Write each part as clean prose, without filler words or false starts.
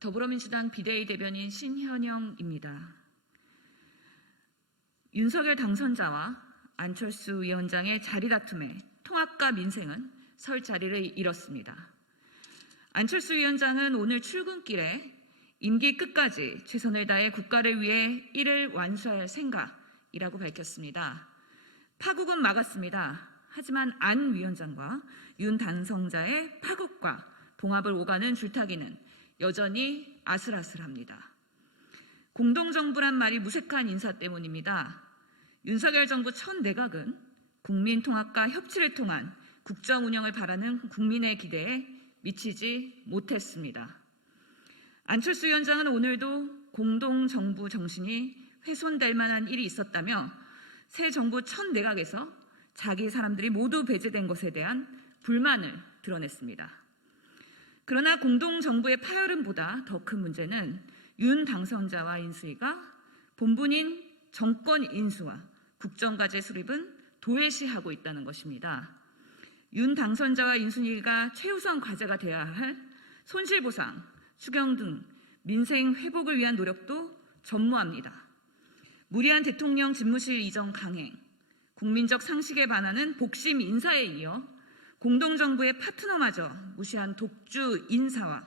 더불어민주당 비대위 대변인 신현영입니다. 윤석열 당선자와 안철수 위원장의 자리다툼에 통합과 민생은 설 자리를 잃었습니다. 안철수 위원장은 오늘 출근길에 임기 끝까지 최선을 다해 국가를 위해 일을 완수할 생각이라고 밝혔습니다. 파국은 막았습니다. 하지만 안 위원장과 윤 당선자의 파국과 봉합을 오가는 줄타기는 여전히 아슬아슬합니다. 공동정부란 말이 무색한 인사 때문입니다. 윤석열 정부 첫 내각은 국민 통합과 협치를 통한 국정 운영을 바라는 국민의 기대에 미치지 못했습니다. 안철수 위원장은 오늘도 공동정부 정신이 훼손될 만한 일이 있었다며 새 정부 첫 내각에서 자기 사람들이 모두 배제된 것에 대한 불만을 드러냈습니다. 그러나 공동정부의 파열음보다 더 큰 문제는 윤 당선자와 인수위가 본분인 정권 인수와 국정과제 수립은 도외시하고 있다는 것입니다. 윤 당선자와 인수위가 최우선 과제가 되어야 할 손실보상, 추경 등 민생 회복을 위한 노력도 전무합니다. 무리한 대통령 집무실 이전 강행, 국민적 상식에 반하는 복심 인사에 이어 공동정부의 파트너마저 무시한 독주 인사와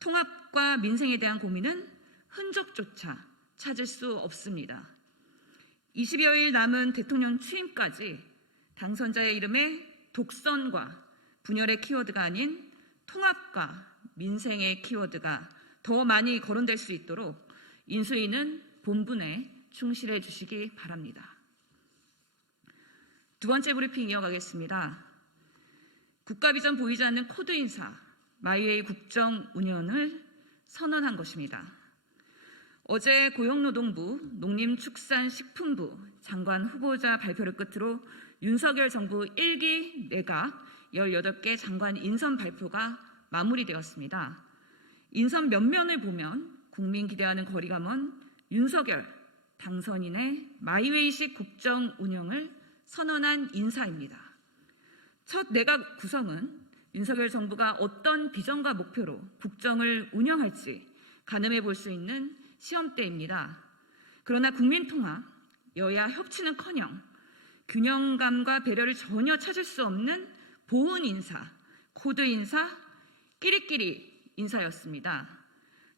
통합과 민생에 대한 고민은 흔적조차 찾을 수 없습니다. 20여일 남은 대통령 취임까지 당선자의 이름에 독선과 분열의 키워드가 아닌 통합과 민생의 키워드가 더 많이 거론될 수 있도록 인수위는 본분에 충실해 주시기 바랍니다. 두 번째 브리핑 이어가겠습니다. 국가비전 보이지 않는 코드 인사, 마이웨이 국정 운영을 선언한 것입니다. 어제 고용노동부, 농림축산식품부 장관 후보자 발표를 끝으로 윤석열 정부 1기 내각 18개 장관 인선 발표가 마무리되었습니다. 인선 면면을 보면 국민 기대와는 거리가 먼 윤석열 당선인의 마이웨이식 국정 운영을 선언한 인사입니다. 첫 내각 구성은 윤석열 정부가 어떤 비전과 목표로 국정을 운영할지 가늠해 볼 수 있는 시험대입니다. 그러나 국민통합, 여야 협치는커녕 균형감과 배려를 전혀 찾을 수 없는 보은 인사, 코드 인사, 끼리끼리 인사였습니다.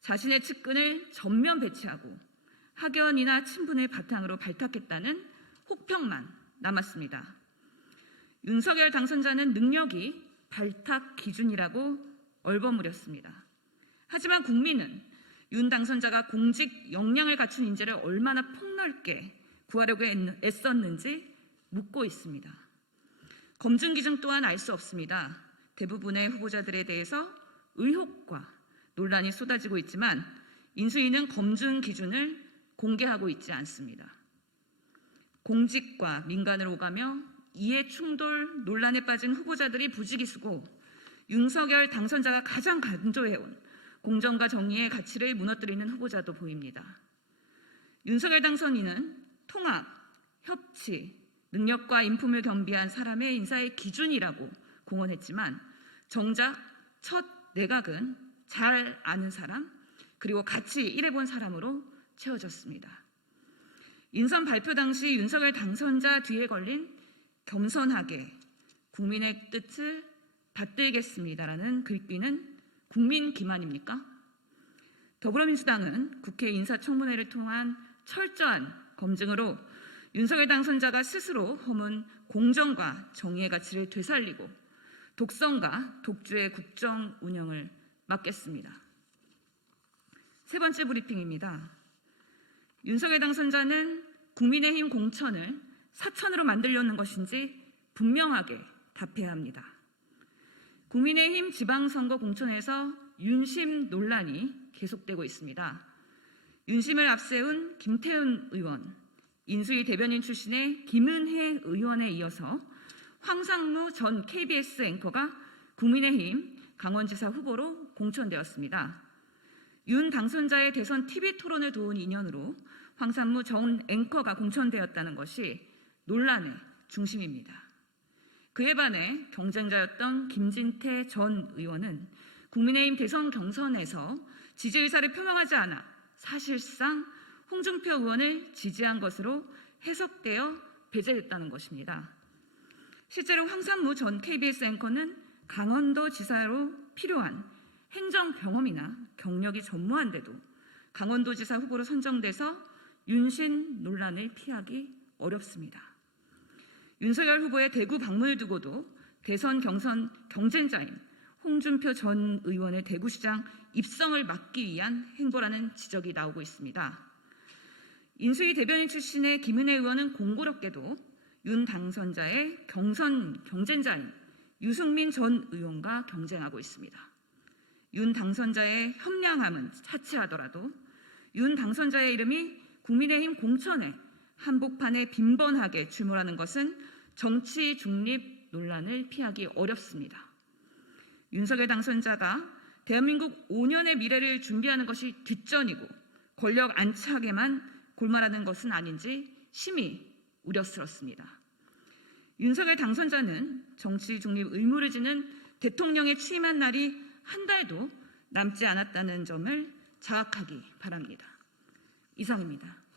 자신의 측근을 전면 배치하고 학연이나 친분을 바탕으로 발탁했다는 혹평만 남았습니다. 윤석열 당선자는 능력이 발탁 기준이라고 얼버무렸습니다. 하지만 국민은 윤 당선자가 공직 역량을 갖춘 인재를 얼마나 폭넓게 구하려고 애썼는지 묻고 있습니다. 검증 기준 또한 알 수 없습니다. 대부분의 후보자들에 대해서 의혹과 논란이 쏟아지고 있지만 인수위는 검증 기준을 공개하고 있지 않습니다. 공직과 민간을 오가며 이해 충돌 논란에 빠진 후보자들이 부지기수고 윤석열 당선자가 가장 강조해온 공정과 정의의 가치를 무너뜨리는 후보자도 보입니다. 윤석열 당선인은 통합, 협치, 능력과 인품을 겸비한 사람의 인사의 기준이라고 공언했지만 정작 첫 내각은 잘 아는 사람 그리고 같이 일해본 사람으로 채워졌습니다. 인선 발표 당시 윤석열 당선자 뒤에 걸린 겸손하게 국민의 뜻을 받들겠습니다라는 글귀는 국민 기만입니까? 더불어민주당은 국회 인사청문회를 통한 철저한 검증으로 윤석열 당선자가 스스로 허문 공정과 정의의 가치를 되살리고 독선과 독주의 국정 운영을 막겠습니다. 세 번째 브리핑입니다. 윤석열 당선자는 국민의힘 공천을 사천으로 만들려는 것인지 분명하게 답해야 합니다. 국민의힘 지방선거 공천에서 윤심 논란이 계속되고 있습니다. 윤심을 앞세운 김태훈 의원, 인수위 대변인 출신의 김은혜 의원에 이어서 황상무 전 KBS 앵커가 국민의힘 강원지사 후보로 공천되었습니다. 윤 당선자의 대선 TV 토론을 도운 인연으로 황상무 전 앵커가 공천되었다는 것이 논란의 중심입니다. 그에 반해 경쟁자였던 김진태 전 의원은 국민의힘 대선 경선에서 지지 의사를 표명하지 않아 사실상 홍준표 의원을 지지한 것으로 해석되어 배제됐다는 것입니다. 실제로 황산무 전 KBS 앵커는 강원도 지사로 필요한 행정 경험이나 경력이 전무한데도 강원도지사 후보로 선정돼서 윤신 논란을 피하기 어렵습니다. 윤석열 후보의 대구 방문을 두고도 대선 경선 경쟁자인 홍준표 전 의원의 대구시장 입성을 막기 위한 행보라는 지적이 나오고 있습니다. 인수위 대변인 출신의 김은혜 의원은 공교롭게도 윤 당선자의 경선 경쟁자인 유승민 전 의원과 경쟁하고 있습니다. 윤 당선자의 현명함은 차치하더라도 윤 당선자의 이름이 국민의힘 공천에 한복판에 빈번하게 출몰하는 것은 정치 중립 논란을 피하기 어렵습니다. 윤석열 당선자가 대한민국 5년의 미래를 준비하는 것이 뒷전이고 권력 안착에만 골말하는 것은 아닌지 심히 우려스럽습니다. 윤석열 당선자는 정치 중립 의무를 지는 대통령에 취임한 날이 한 달도 남지 않았다는 점을 자각하기 바랍니다. 이상입니다.